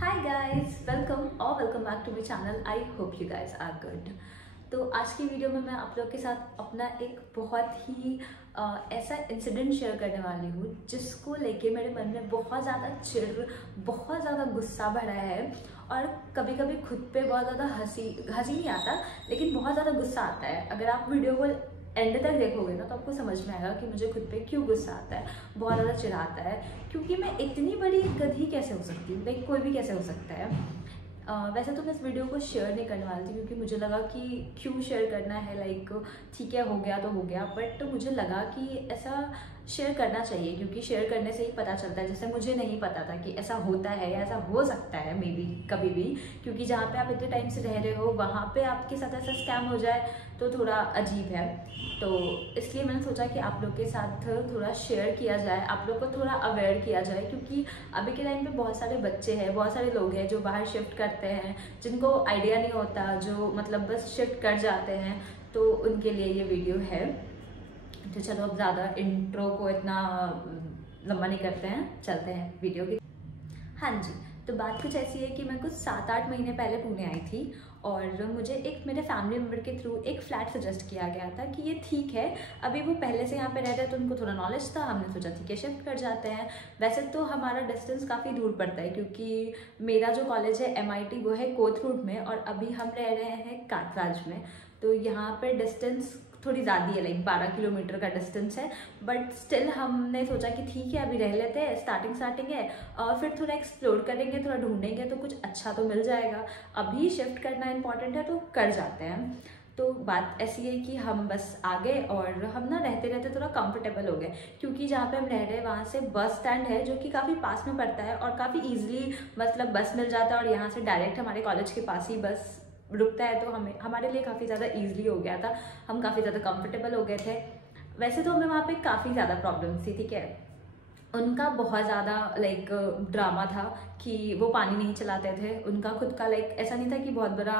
Hi guys, welcome back to my channel. I hope you guys are good. तो आज की video में मैं आप लोग के साथ अपना एक बहुत ही ऐसा इंसिडेंट शेयर करने वाली हूँ जिसको लेके मेरे मन में बहुत ज़्यादा चिढ़, बहुत ज़्यादा गुस्सा भरा है। और कभी कभी खुद पे बहुत ज़्यादा हंसी नहीं आता, लेकिन बहुत ज़्यादा गुस्सा आता है। अगर आप वीडियो को एंड तक देखोगे ना तो आपको समझ में आएगा कि मुझे खुद पे क्यों गुस्सा आता है, बहुत ज़्यादा चिढ़ाता है। क्योंकि मैं इतनी बड़ी गधी कैसे हो सकती हूँ, लाइक कोई भी कैसे हो सकता है। वैसे तो मैं इस वीडियो को शेयर नहीं करने वाली थी क्योंकि मुझे लगा कि क्यों शेयर करना है, लाइक ठीक है हो गया तो हो गया। बट मुझे लगा कि ऐसा शेयर करना चाहिए क्योंकि शेयर करने से ही पता चलता है। जैसे मुझे नहीं पता था कि ऐसा होता है या ऐसा हो सकता है मे बी कभी भी, क्योंकि जहाँ पे आप इतने टाइम से रह रहे हो वहाँ पे आपके साथ ऐसा स्कैम हो जाए तो थोड़ा अजीब है। तो इसलिए मैंने सोचा कि आप लोग के साथ थोड़ा शेयर किया जाए, आप लोग को थोड़ा अवेयर किया जाए। क्योंकि अभी के टाइम पे बहुत सारे बच्चे हैं, बहुत सारे लोग हैं जो बाहर शिफ्ट करते हैं, जिनको आइडिया नहीं होता, जो मतलब बस शिफ्ट कर जाते हैं। तो उनके लिए ये वीडियो है। तो चलो अब ज़्यादा इंट्रो को इतना लंबा नहीं करते हैं, चलते हैं वीडियो की। हाँ जी, तो बात कुछ ऐसी है कि मैं कुछ 7-8 महीने पहले पुणे आई थी और मुझे एक मेरे फैमिली मेम्बर के थ्रू एक फ्लैट सजेस्ट किया गया था कि ये ठीक है। अभी वो पहले से यहाँ पे रह रहे हैं तो उनको थोड़ा नॉलेज था, हमने सोचा ठीक है शिफ्ट कर जाते हैं। वैसे तो हमारा डिस्टेंस काफ़ी दूर पड़ता है क्योंकि मेरा जो कॉलेज है MIT वो है कोथरूड में और अभी हम रह रहे हैं कातराज में। तो यहाँ पर डिस्टेंस थोड़ी ज़्यादा है, लाइक 12 किलोमीटर का डिस्टेंस है। बट स्टिल हमने सोचा कि ठीक है अभी रह लेते हैं, स्टार्टिंग है और फिर थोड़ा एक्सप्लोर करेंगे, थोड़ा ढूंढेंगे तो कुछ अच्छा तो मिल जाएगा। अभी शिफ्ट करना इंपॉर्टेंट है तो कर जाते हैं। तो बात ऐसी है कि हम बस आ गए और हम ना रहते रहते थोड़ा कंफर्टेबल हो गए क्योंकि जहाँ पे हम रह रहे हैं वहाँ से बस स्टैंड है जो कि काफ़ी पास में पड़ता है और काफ़ी ईजिली मतलब बस मिल जाता है और यहाँ से डायरेक्ट हमारे कॉलेज के पास ही बस रुकता है। तो हमारे लिए काफ़ी ज़्यादा ईजिली हो गया था, हम काफ़ी ज़्यादा कंफर्टेबल हो गए थे। वैसे तो हमें वहाँ पे काफ़ी ज़्यादा प्रॉब्लम्स थी, ठीक है। उनका बहुत ज़्यादा लाइक ड्रामा था कि वो पानी नहीं चलाते थे। उनका खुद का लाइक ऐसा नहीं था कि बहुत बड़ा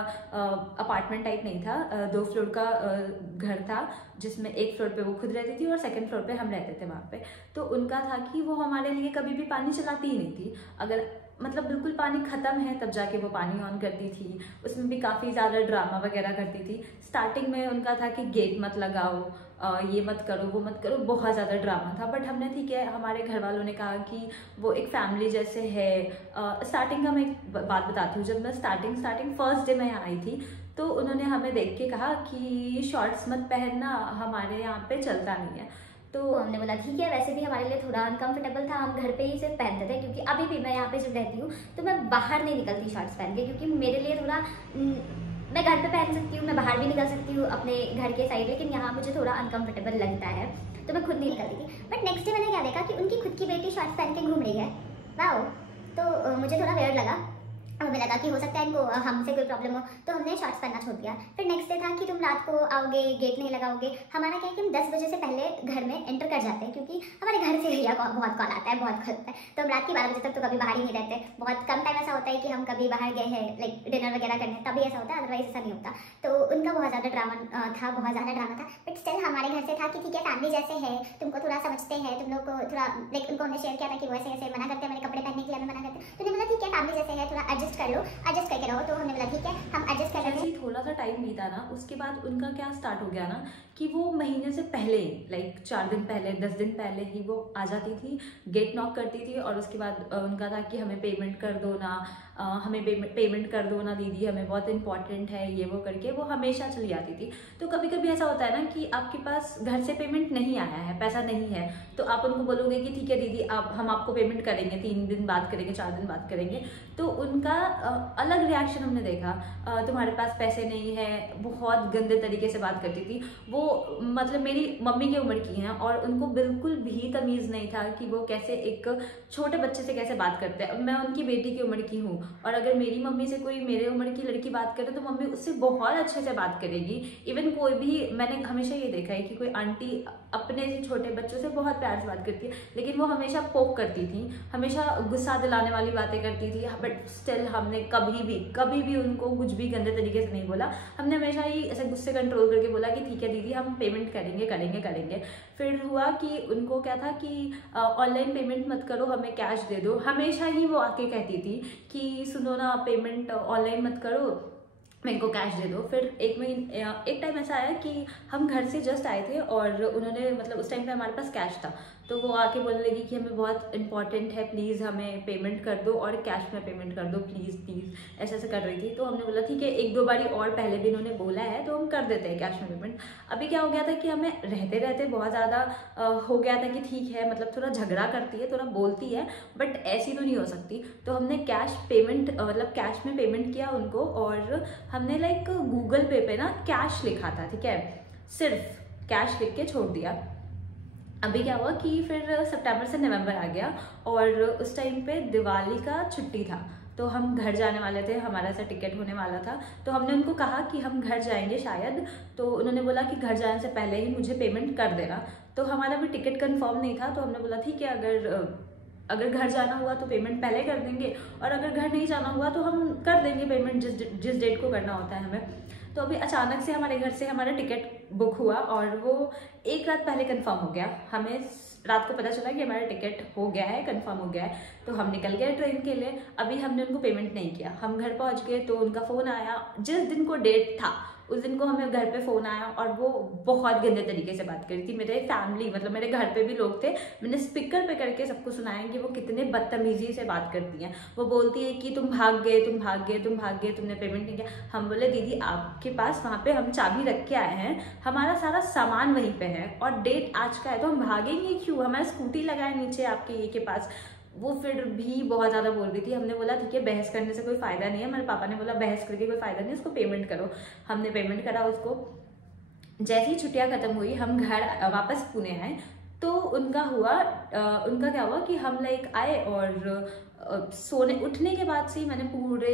अपार्टमेंट टाइप नहीं था, 2 फ्लोर का घर था जिसमें 1 फ्लोर पे वो खुद रहती थी और 2nd फ्लोर पे हम रहते थे वहाँ पे। तो उनका था कि वो हमारे लिए कभी भी पानी चलाती ही नहीं थी। अगर मतलब बिल्कुल पानी ख़त्म है तब जाके वो पानी ऑन करती थी। उसमें भी काफ़ी ज़्यादा ड्रामा वगैरह करती थी। स्टार्टिंग में उनका था कि गेट मत लगाओ, ये मत करो वो मत करो, बहुत ज़्यादा ड्रामा था। बट हमने ठीक है, हमारे घर वालों ने कहा कि वो एक फैमिली जैसे है। स्टार्टिंग का मैं एक बात बताती हूँ। जब मैं स्टार्टिंग फर्स्ट डे मैं यहाँ आई थी तो उन्होंने हमें देख के कहा कि शॉर्ट्स मत पहनना, हमारे यहाँ पे चलता नहीं है। तो हमने बोला ठीक है। वैसे भी हमारे लिए थोड़ा अनकंफर्टेबल था, हम घर पे ही सिर्फ पहनते थे क्योंकि अभी भी मैं यहाँ पे जब रहती हूँ तो मैं बाहर नहीं निकलती शॉर्ट्स पहन के क्योंकि मेरे लिए थोड़ा मैं घर पे पहन सकती हूँ, मैं बाहर भी निकल सकती हूँ अपने घर के साइड, लेकिन यहाँ मुझे थोड़ा अनकंफर्टेबल लगता है तो मैं खुद नहीं निकलती थी। बट नेक्स्ट डे मैंने क्या देखा कि उनकी खुद की बेटी शॉर्ट्स पहन के घूम रही है। वाओ, तो मुझे थोड़ा वियर्ड लगा। हमें लगा कि हो सकता है इनको हमसे कोई प्रॉब्लम हो, तो हमने शॉर्ट्स पहनना छोड़ दिया। फिर नेक्स्ट डे था कि तुम रात को आओगे, गेट नहीं लगाओगे। हमारा क्या है कि हम 10 बजे से पहले घर में एंटर कर जाते हैं क्योंकि हमारे घर से भैया बहुत कॉल आता है, बहुत कॉल आता है। तो हम रात के 12 बजे तक तो कभी बाहर ही नहीं रहते। बहुत कम टाइम ऐसा होता है कि हम कभी बाहर गए हैं लाइक डिनर वगैरह करने, तभी ऐसा होता है, अदरवाइज ऐसा नहीं होता। तो उनका बहुत ज़्यादा ड्रामा था, बहुत ज़्यादा ड्रामा था। बट स्टिल हमारे घर से था कि ठीक है फैमिली जैसे है, तुमको थोड़ा समझते हैं, तुम लोग को थोड़ा लाइक उनको हमने शेयर किया था कि वैसे ऐसे मना करते हैं, मेरे कपड़े पहनने के लिए हमें मना करते हैं। तो उन्होंने बोला ठीक है फैमिली जैसे है, थोड़ा एडजस्ट कर लो, एडजस्ट करके रहो। तो हमने बोला ठीक है हम एडजस्ट कर रहे हैं। थोड़ा सा टाइम बीता ना, उसके बाद उनका क्या स्टार्ट हो गया ना कि वो महीने से पहले लाइक 4 दिन पहले 10 दिन पहले ही वो आ जाती थी, गेट नॉक करती थी और उसके बाद उनका था कि हमें पेमेंट कर दो ना, हमें पेमेंट कर दो ना दीदी, हमें बहुत इंपॉर्टेंट है, ये वो करके वो हमेशा चली जाती थी। तो कभी कभी ऐसा होता है ना कि आपके पास घर से पेमेंट नहीं आया है, पैसा नहीं है, तो आप उनको बोलोगे कि ठीक है दीदी हम आपको पेमेंट करेंगे, 3 दिन बाद करेंगे, 4 दिन बाद करेंगे। तो उनका अलग रिएक्शन हमने देखा, तुम्हारे पास पैसे नहीं है, बहुत गंदे तरीके से बात करती थी वो। मतलब मेरी मम्मी की उम्र की हैं और उनको बिल्कुल भी तमीज़ नहीं था कि वो कैसे एक छोटे बच्चे से कैसे बात करते हैं। मैं उनकी बेटी की उम्र की हूँ और अगर मेरी मम्मी से कोई मेरे उम्र की लड़की बात करे तो मम्मी उससे बहुत अच्छे से बात करेगी। इवन कोई भी, मैंने हमेशा ये देखा है कि कोई आंटी अपने से छोटे बच्चों से बहुत प्यार से बात करती है, लेकिन वो हमेशा पोक करती थी, हमेशा गुस्सा दिलाने वाली बातें करती थी। बट स्टिल हमने कभी भी उनको कुछ भी गंदे तरीके से नहीं बोला। हमने हमेशा ही ऐसे गुस्से कंट्रोल करके बोला कि ठीक है दीदी, हम पेमेंट करेंगे। फिर हुआ कि उनको क्या था कि ऑनलाइन पेमेंट मत करो, हमें कैश दे दो। हमेशा ही वो आके कहती थी कि सुनो ना, पेमेंट ऑनलाइन मत करो, मेरे को कैश दे दो। फिर एक टाइम ऐसा आया कि हम घर से जस्ट आए थे और उन्होंने मतलब उस टाइम पे हमारे पास कैश था, तो वो आके बोलने लगी कि हमें बहुत इंपॉर्टेंट है, प्लीज़ हमें पेमेंट कर दो और कैश में पेमेंट कर दो प्लीज़। ऐसे कर रही थी। तो हमने बोला ठीक है, एक दो बारी और पहले भी इन्होंने बोला है तो हम कर देते हैं कैश में पेमेंट। अभी क्या हो गया था कि हमें रहते रहते बहुत ज़्यादा हो गया था कि ठीक है, मतलब थोड़ा झगड़ा करती है, थोड़ा बोलती है, बट ऐसी तो नहीं हो सकती। तो हमने कैश पेमेंट मतलब कैश में पेमेंट किया उनको, और हमने लाइक गूगल पे ना कैश लिखा था, ठीक है, सिर्फ कैश लिख के छोड़ दिया। अभी क्या हुआ कि फिर सितंबर से नवंबर आ गया और उस टाइम पे दिवाली का छुट्टी था, तो हम घर जाने वाले थे, हमारा सा टिकट होने वाला था। तो हमने उनको कहा कि हम घर जाएंगे शायद, तो उन्होंने बोला कि घर जाने से पहले ही मुझे पेमेंट कर देना। तो हमारा भी टिकट कंफर्म नहीं था, तो हमने बोला ठीक है, अगर घर जाना हुआ तो पेमेंट पहले कर देंगे, और अगर घर नहीं जाना हुआ तो हम कर देंगे पेमेंट जिस डेट को करना होता है हमें। तो अभी अचानक से हमारे घर से हमारा टिकट बुक हुआ और वो एक रात पहले कंफर्म हो गया। हमें रात को पता चला कि हमारा टिकट हो गया है, कंफर्म हो गया है, तो हम निकल गए ट्रेन के लिए। अभी हमने उनको पेमेंट नहीं किया, हम घर पहुंच गए तो उनका फ़ोन आया, जिस दिन को डेट था उस दिन को हमें घर पे फ़ोन आया, और वो बहुत गंदे तरीके से बात करी थी। मेरे फैमिली मतलब मेरे घर पे भी लोग थे, मैंने स्पीकर पे करके सबको सुनाया कि वो कितने बदतमीजी से बात करती हैं। वो बोलती है कि तुम भाग गए, तुमने पेमेंट नहीं किया। हम बोले दीदी आपके पास वहाँ पे हम चाबी रख के आए हैं, हमारा सारा सामान वहीं पे है और डेट आज का है, तो हम भागेंगे क्यों, हमारा स्कूटी लगा है नीचे आपके ये के पास। वो फिर भी बहुत ज़्यादा बोल रही थी। हमने बोला ठीक है, बहस करने से कोई फ़ायदा नहीं है। मेरे पापा ने बोला बहस करके कोई फ़ायदा नहीं है, उसको पेमेंट करो। हमने पेमेंट करा उसको। जैसे ही छुट्टियां खत्म हुई, हम घर वापस पुणे आए, तो उनका क्या हुआ कि हम लाइक आए और उठने के बाद से ही मैंने पूरे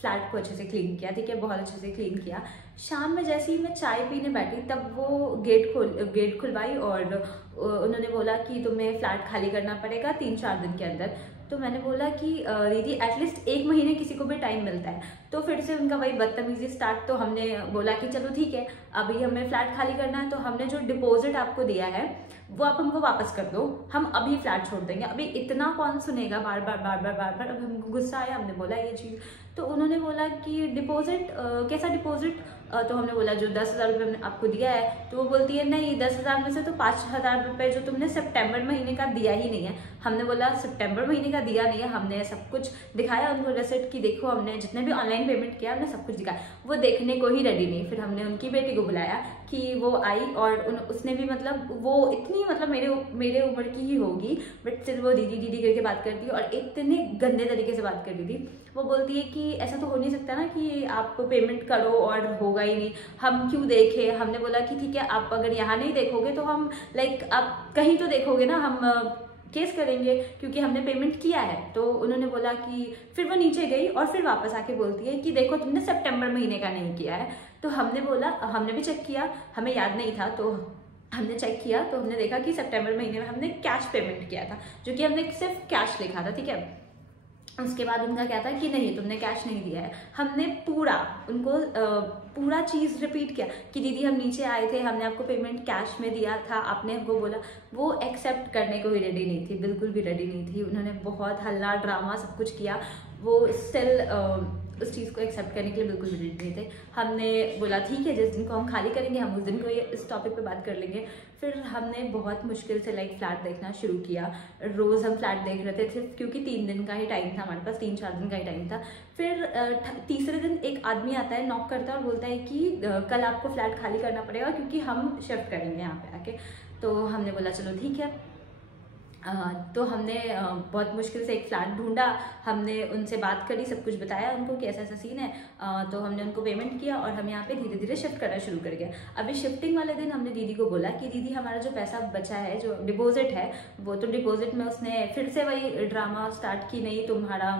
फ्लैट को अच्छे से क्लीन किया, ठीक है, बहुत अच्छे से क्लीन किया। शाम में जैसे ही मैं चाय पीने बैठी, तब वो गेट खुलवाई और उन्होंने बोला कि तुम्हें फ्लैट खाली करना पड़ेगा 3-4 दिन के अंदर। तो मैंने बोला कि दीदी एटलीस्ट 1 महीने किसी को भी टाइम मिलता है। तो फिर से उनका वही बदतमीजी स्टार्ट। तो हमने बोला कि चलो ठीक है, अभी हमें फ्लैट खाली करना है, तो हमने जो डिपॉजिट आपको दिया है वो आप हमको वापस कर दो, हम अभी फ्लैट छोड़ देंगे। अभी इतना कौन सुनेगा बार बार। अब हमको गुस्सा आया, हमने बोला ये चीज़। तो उन्होंने बोला कि डिपॉजिट कैसा डिपॉजिट? तो हमने बोला जो 10,000 रुपये हमने आपको दिया है। तो वो बोलती है नहीं, 10,000 में से तो 5,000 रुपये जो तुमने सितंबर महीने का दिया ही नहीं है। हमने बोला सितंबर महीने का दिया नहीं है, हमने सब कुछ दिखाया उनको रिसिप्ट की, देखो हमने जितने भी ऑनलाइन पेमेंट किया हमने सब कुछ दिखाया। वो देखने को ही रेडी नहीं। फिर हमने उनकी बेटी को बुलाया कि वो आई और उसने भी मतलब वो इतनी मतलब मेरे उम्र की ही होगी, बट स्टिल वो दीदी करके बात करती है और इतने गंदे तरीके से बात करती थी। वो बोलती है कि ऐसा तो हो नहीं सकता ना कि आप पेमेंट करो और होगा ही नहीं, हम क्यों देखें। हमने बोला कि ठीक है, आप अगर यहाँ नहीं देखोगे तो हम लाइक आप कहीं तो देखोगे ना, हम केस करेंगे क्योंकि हमने पेमेंट किया है। तो उन्होंने बोला कि फिर वो नीचे गई और फिर वापस आके बोलती है कि देखो तुमने सितंबर महीने का नहीं किया है। तो हमने बोला, हमने भी चेक किया, हमें याद नहीं था, तो हमने चेक किया तो हमने देखा कि सितंबर महीने में हमने कैश पेमेंट किया था, जो कि हमने सिर्फ कैश लिखा था, ठीक है। उसके बाद उनका क्या था कि नहीं तुमने कैश नहीं दिया है। हमने पूरा चीज़ रिपीट किया कि दीदी हम नीचे आए थे, हमने आपको पेमेंट कैश में दिया था, आपने हमको बोला। वो एक्सेप्ट करने को भी रेडी नहीं थी, बिल्कुल भी रेडी नहीं थी। उन्होंने बहुत हल्ला ड्रामा सब कुछ किया, वो स्टिल उस चीज़ को एक्सेप्ट करने के लिए बिल्कुल भी रेडी नहीं थे। हमने बोला ठीक है, जिस दिन को हम खाली करेंगे हम उस दिन को इस टॉपिक पे बात कर लेंगे। फिर हमने बहुत मुश्किल से लाइक फ्लैट देखना शुरू किया। रोज़ हम फ्लैट देख रहे थे सिर्फ क्योंकि 3 दिन का ही टाइम था हमारे पास, 3-4 दिन का ही टाइम था। फिर तीसरे दिन एक आदमी आता है, नॉक करता है और बोलता है कि कल आपको फ्लैट खाली करना पड़ेगा क्योंकि हम शिफ्ट करेंगे यहाँ पे आके। तो हमने बोला चलो ठीक है। तो हमने बहुत मुश्किल से एक फ्लैट ढूंढा, हमने उनसे बात करी, सब कुछ बताया उनको कि ऐसा ऐसा सीन है। तो हमने उनको पेमेंट किया और हम यहाँ पे धीरे धीरे शिफ्ट करना शुरू कर गए। अभी शिफ्टिंग वाले दिन हमने दीदी को बोला कि दीदी हमारा जो पैसा बचा है, जो डिपॉजिट है, वो तो डिपॉजिट में उसने फिर से वही ड्रामा स्टार्ट की, नहीं तुम्हारा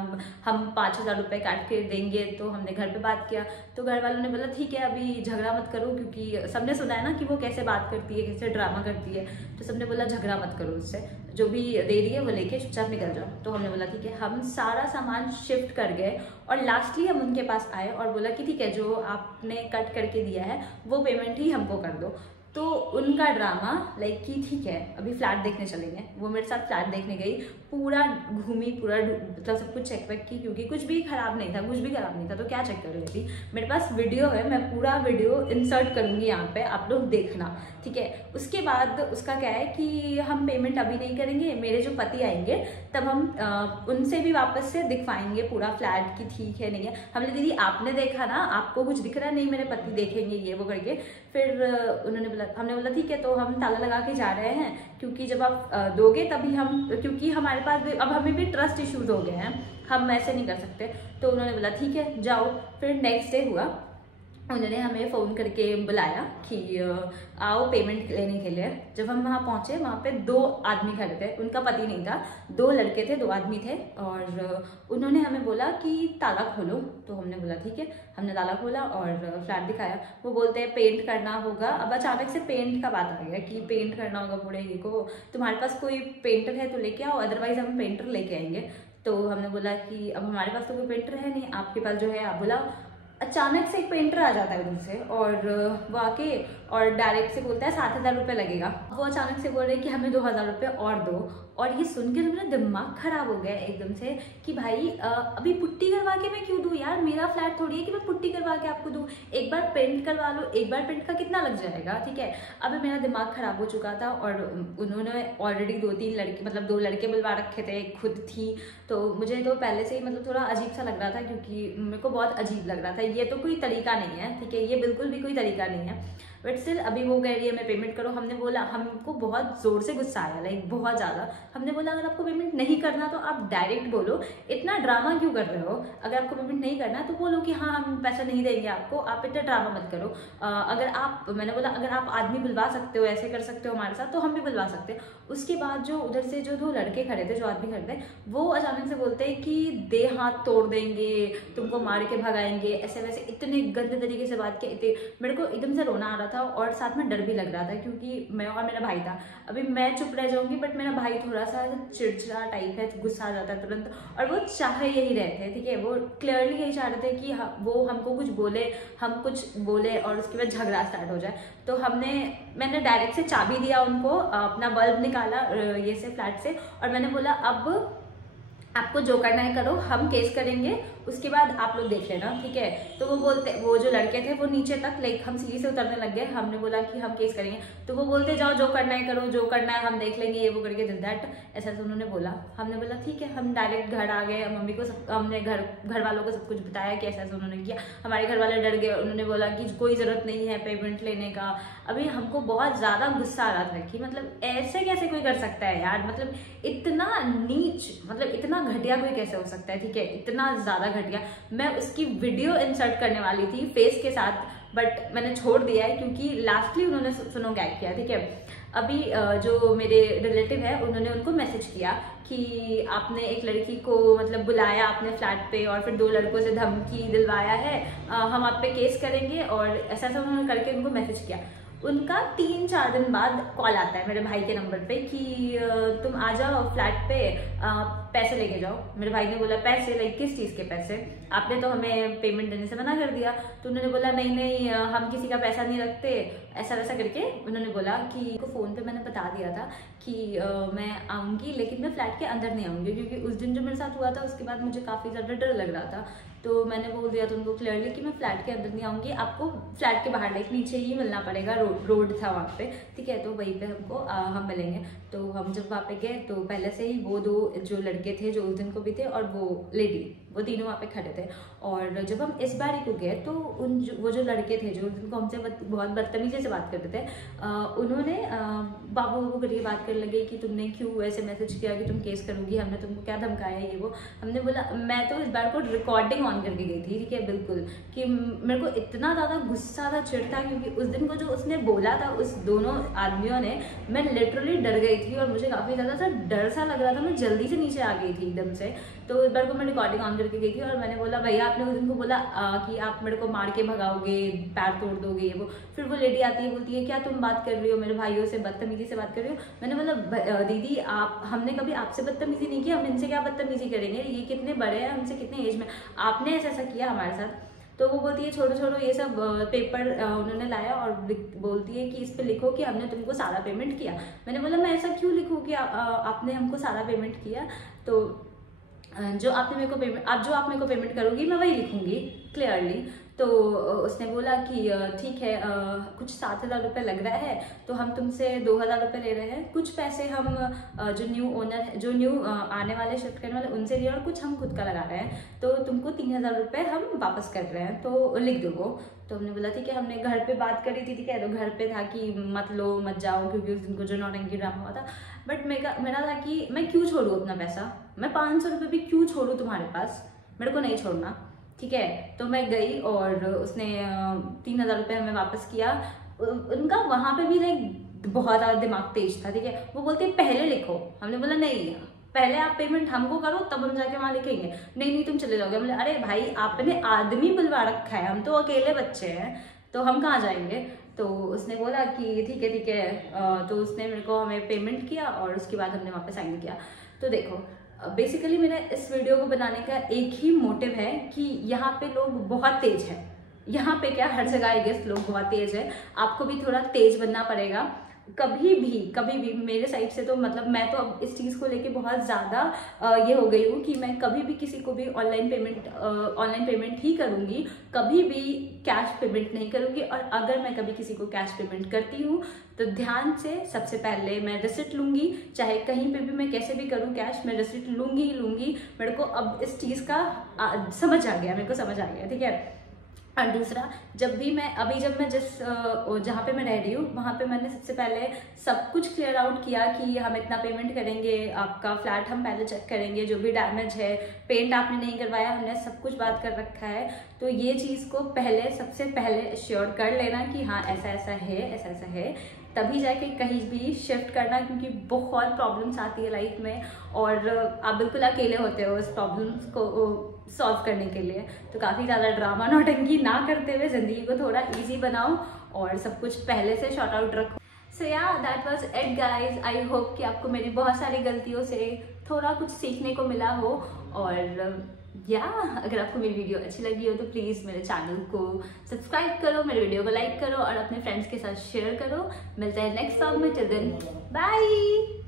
हम 5,000 रुपये काट के देंगे। तो हमने घर पर बात किया तो घर वालों ने बोला ठीक है अभी झगड़ा मत करो, क्योंकि सबने सुना है ना कि वो कैसे बात करती है, कैसे ड्रामा करती है। तो सबने बोला झगड़ा मत करो उससे, जो भी दे रही है वो लेके चुपचाप निकल जाओ। तो हमने बोला ठीक है, हम सारा सामान शिफ्ट कर गए और लास्टली हम उनके पास आए और बोला कि ठीक है जो आपने कट करके दिया है वो पेमेंट ही हमको कर दो। तो उनका ड्रामा लाइक कि ठीक है अभी फ्लैट देखने चलेंगे, वो मेरे साथ फ्लैट देखने गई, पूरा घूमी, पूरा मतलब सब कुछ चेक वेक की, क्योंकि कुछ भी खराब नहीं था, कुछ भी खराब नहीं था, तो क्या चेक कर रही थी। मेरे पास वीडियो है, मैं पूरा वीडियो इंसर्ट करूंगी यहाँ पे, आप लोग देखना, ठीक है। उसके बाद उसका क्या है कि हम पेमेंट अभी नहीं करेंगे, मेरे जो पति आएंगे तब हम उनसे भी वापस से दिखवाएंगे पूरा फ्लैट की ठीक है नहीं है। हमने दीदी आपने देखा ना, आपको कुछ दिख रहा नहीं, मेरे पति देखेंगे ये वो करके। फिर उन्होंने बोला, हमने बोला ठीक है तो हम ताला लगा के जा रहे हैं, क्योंकि जब आप दोगे तभी हम, क्योंकि हमारे पास भी अब हमें भी ट्रस्ट इश्यूज हो गए हैं, हम ऐसे नहीं कर सकते। तो उन्होंने बोला ठीक है जाओ। फिर नेक्स्ट डे हुआ, उन्होंने हमें फ़ोन करके बुलाया कि आओ पेमेंट लेने के लिए। जब हम वहाँ पहुँचे वहाँ पे 2 आदमी खड़े थे, उनका पति नहीं था, 2 लड़के थे, 2 आदमी थे। और उन्होंने हमें बोला कि ताला खोलो। तो हमने बोला ठीक है, हमने ताला खोला और फ्लैट दिखाया। वो बोलते हैं पेंट करना होगा। अब अचानक से पेंट का बात आ गया कि पेंट करना होगा पूरे ये को, तुम्हारे पास कोई पेंटर है तो लेके आओ, अदरवाइज हम पेंटर लेके आएंगे। तो हमने बोला कि अब हमारे पास तो कोई पेंटर है नहीं, आपके पास जो है आप बुलाओ। अचानक से एक पेंटर आ जाता है उधर से और वो आके और डायरेक्ट से बोलता है 7,000 रुपये लगेगा। वो अचानक से बोल रहे हैं कि हमें 2,000 रुपये और दो। और ये सुन के तो मेरा दिमाग खराब हो गया एकदम से कि भाई अभी पुट्टी करवा के मैं क्यों दूँ यार, मेरा फ्लैट थोड़ी है कि मैं पुट्टी करवा के आपको दूँ, एक बार पेंट करवा लो, एक बार पेंट का कितना लग जाएगा, ठीक है। अभी मेरा दिमाग खराब हो चुका था और उन्होंने ऑलरेडी 2-3 लड़के, मतलब 2 लड़के बुलवा रखे थे, खुद थी। तो मुझे तो पहले से ही मतलब थोड़ा अजीब सा लग रहा था, क्योंकि मेरे को बहुत अजीब लग रहा था। ये तो कोई तरीका नहीं है, ठीक है, ये बिल्कुल भी कोई तरीका नहीं है। बट स्टिल अभी वो कह रही है मैं पेमेंट करो। हमने बोला, हमको बहुत जोर से गुस्सा आया, लाइक बहुत ज़्यादा। हमने बोला अगर आपको पेमेंट नहीं करना तो आप डायरेक्ट बोलो, इतना ड्रामा क्यों कर रहे हो। अगर आपको पेमेंट नहीं करना तो बोलो कि हाँ हम पैसा नहीं देंगे आपको, आप इतना ड्रामा मत करो। अगर आप, मैंने बोला अगर आप आदमी बुलवा सकते हो, ऐसे कर सकते हो हमारे साथ, तो हम भी बुलवा सकते हैं। उसके बाद जो उधर से जो 2 लड़के खड़े थे, जो आदमी खड़े थे, वो अचानक से बोलते हैं कि दे हाथ तोड़ देंगे, तुमको मार के भगाएंगे, ऐसे वैसे इतने गंदे तरीके से बात किए। मेरे को एकदम से रोना आ रहा था और साथ में डर भी लग रहा था, क्योंकि मैं और मेरा भाई था। अभी मैं चुप रह जाऊंगी बट मेरा भाई थोड़ा सा चिड़चिड़ा टाइप है, गुस्सा आ जाता है तुरंत, और वो चाह यही रहे थे, ठीक है, वो क्लियरली यही चाह रहे थे कि वो हमको कुछ बोले, हम कुछ बोले और उसके बाद झगड़ा स्टार्ट हो जाए। तो मैंने डायरेक्ट से चाबी दिया उनको, अपना बल्ब निकाला ये से फ्लैट से, और मैंने बोला अब आपको जो करना है करो, हम केस करेंगे, उसके बाद आप लोग देख लेना, ठीक है। तो वो जो लड़के थे वो नीचे तक, लाइक हम सीढ़ी से उतरने लग गए। हमने बोला कि हम केस करेंगे, तो वो बोलते जाओ जो करना है करो, जो करना है हम देख लेंगे, ये वो करके दैट ऐसा उन्होंने बोला। हमने बोला ठीक है, हम डायरेक्ट घर आ गए। मम्मी को हमने घर वालों को सब कुछ बताया कि ऐसा उन्होंने किया। हमारे घर वाले डर गए, उन्होंने बोला कि कोई ज़रूरत नहीं है पेमेंट लेने का। अभी हमको बहुत ज़्यादा गुस्सा आ रहा था कि मतलब ऐसे कैसे कोई कर सकता है यार, मतलब इतना नीच, मतलब इतना घटिया कोई कैसे हो सकता है, ठीक है, इतना ज़्यादा घटिया। मैं उसकी वीडियो इंसर्ट करने वाली थी फेस के साथ, बट मैंने छोड़ दिया है क्योंकि लास्टली उन्होंने सुनो क्या किया, ठीक है। अभी जो मेरे रिलेटिव है उन्होंने उनको मैसेज किया कि आपने एक लड़की को मतलब बुलाया अपने फ्लैट पे और फिर 2 लड़कों से धमकी दिलवाया है, हम आप पे केस करेंगे, और ऐसा उन्होंने करके उनको मैसेज किया। उनका 3-4 दिन बाद कॉल आता है मेरे भाई के नंबर पे कि तुम आ जाओ फ्लैट पे, पैसे लेके जाओ। मेरे भाई ने बोला पैसे, लाइक किस चीज़ के पैसे, आपने तो हमें पेमेंट देने से मना कर दिया। तो उन्होंने बोला नहीं हम किसी का पैसा नहीं रखते, ऐसा वैसा करके उन्होंने बोला कि फ़ोन पे मैंने बता दिया था कि मैं आऊँगी लेकिन मैं फ्लैट के अंदर नहीं आऊँगी, क्योंकि उस दिन जो मेरे साथ हुआ था उसके बाद मुझे काफ़ी ज़्यादा डर लग रहा था। तो मैंने बोल दिया था उनको क्लियरली कि मैं फ्लैट के अंदर नहीं आऊँगी, आपको फ्लैट के बाहर लाइक नीचे ही मिलना पड़ेगा, रोड था वहाँ पे, ठीक है, तो वहीं पे हमको हम मिलेंगे। तो हम जब वहाँ पे गए तो पहले से ही वो 2 जो लड़के थे जो उस दिन को भी थे और वो लेडी वो तीनों वहाँ पे खड़े थे। और जब हम इस बारी को गए तो वो जो लड़के थे जो जिनको हमसे बहुत बदतमीजी से बात करते थे, उन्होंने बाबू बाबू करके बात करने लगे कि तुमने क्यों ऐसे मैसेज किया कि तुम केस करोगी, हमने तुमको क्या धमकाया ये वो। हमने बोला, मैं तो इस बार को रिकॉर्डिंग ऑन करके गई थी, ठीक है, बिल्कुल, कि मेरे को इतना ज़्यादा गुस्सा था, चिढ़ था, क्योंकि उस दिन को जो उसने बोला था उस दोनों आदमियों ने, मैं लिटरली डर गई थी और मुझे काफ़ी ज़्यादा सा डर सा लग रहा था। मैं जल्दी से नीचे आ गई थी एकदम से। तो इस बार को मैं रिकॉर्डिंग ऑन करके गई थी और मैंने बोला, भैया आपने उस दिन को बोला कि आप मेरे को मार के भगाओगे, पैर तोड़ दोगे, ये वो। फिर वो लेडी आती है, बोलती है क्या तुम बात कर रही हो, मेरे भाइयों से बदतमीजी से बात कर रही हो। मैंने बोला, दीदी हमने कभी आपसे बदतमीजी नहीं की, हम इनसे क्या बदतमीजी करेंगे, ये कितने बड़े हैं, हमसे कितने एज में, आपने ऐसा किया हमारे साथ। तो वो बोलती है छोड़ो छोड़ो ये सब। पेपर उन्होंने लाया और बोलती है कि इस पे लिखो कि हमने तुमको सारा पेमेंट किया। मैंने बोला, मैं ऐसा क्यों लिखूँ कि आपने हमको सारा पेमेंट किया, तो जो आप मेरे को पेमेंट करोगी मैं वही लिखूंगी क्लियरली। तो उसने बोला कि ठीक है, कुछ 7,000 रुपये लग रहा है, तो हम तुमसे 2,000 रुपये ले रहे हैं। कुछ पैसे हम जो न्यू ओनर, जो न्यू आने वाले शिफ्ट करने वाले उनसे लिए, और कुछ हम खुद का लगा रहे हैं, तो तुमको 3,000 रुपये हम वापस कर रहे हैं, तो लिख दो वो। तो हमने बोला ठीक है। हमने घर पे बात करी थी, ठीक है, तो घर पे था कि मत लो मत जाओ, क्योंकि उस दिन को जो नौटंकी ड्रामा हुआ था। बट मेरा था कि मैं क्यों छोड़ूँ अपना पैसा, मैं 500 रुपये भी क्यों छोड़ूँ तुम्हारे पास, मेरे को नहीं छोड़ना, ठीक है। तो मैं गई और उसने 3,000 रुपये हमें वापस किया। उनका वहाँ पे भी लाइक बहुत ज़्यादा दिमाग तेज था, ठीक है। वो बोलते पहले लिखो, हमने बोला नहीं, पहले आप पेमेंट हमको करो तब हम जाके वहाँ लिखेंगे। नहीं तुम चले जाओगे। बोले अरे भाई आपने आदमी बुलवा रखा है, हम तो अकेले बच्चे हैं, तो हम कहाँ जाएंगे। तो उसने बोला कि ठीक है। तो उसने मेरे को हमें पेमेंट किया और उसके बाद हमने वहाँ पे साइन किया। तो देखो बेसिकली मेरा इस वीडियो को बनाने का एक ही मोटिव है कि यहाँ पे लोग बहुत तेज हैं, यहाँ पे क्या हर जगह आई गेस लोग बहुत तेज है, आपको भी थोड़ा तेज बनना पड़ेगा। कभी भी मेरे साइड से तो मतलब मैं तो अब इस चीज़ को लेके बहुत ज़्यादा ये हो गई हूँ कि मैं कभी भी किसी को भी ऑनलाइन पेमेंट ही करूँगी, कभी भी कैश पेमेंट नहीं करूँगी। और अगर मैं कभी किसी को कैश पेमेंट करती हूँ तो ध्यान से सबसे पहले मैं रिसिप्ट लूँगी, चाहे कहीं पे भी मैं कैसे भी करूँ कैश, मैं रिसिप्ट लूँगी ही लूँगी। मेरे को अब इस चीज़ का समझ आ गया, मेरे को समझ आ गया, ठीक है। और दूसरा, जब मैं जिस जहाँ पे मैं रह रही हूँ वहाँ पे मैंने सबसे पहले सब कुछ क्लियर आउट किया कि हम इतना पेमेंट करेंगे, आपका फ्लैट हम पहले चेक करेंगे, जो भी डैमेज है, पेंट आपने नहीं करवाया, हमने सब कुछ बात कर रखा है। तो ये चीज़ को सबसे पहले श्योर कर लेना कि हाँ ऐसा ऐसा है, तभी जाके कहीं भी शिफ्ट करना, क्योंकि बहुत प्रॉब्लम्स आती है लाइफ में और आप बिल्कुल अकेले होते हो इस प्रॉब्लम्स को सॉल्व करने के लिए। तो काफ़ी ज़्यादा ड्रामा नौटंकी ना करते हुए ज़िंदगी को थोड़ा इजी बनाओ और सब कुछ पहले से शॉर्ट आउट रखो। सो या that was it guys. I hope कि आपको मेरी बहुत सारी गलतियों से थोड़ा कुछ सीखने को मिला हो। और अगर आपको मेरी वीडियो अच्छी लगी हो तो प्लीज़ मेरे चैनल को सब्सक्राइब करो, मेरे वीडियो को लाइक करो और अपने फ्रेंड्स के साथ शेयर करो। मिलते हैं नेक्स्ट व्लॉग में, टिल देन बाय।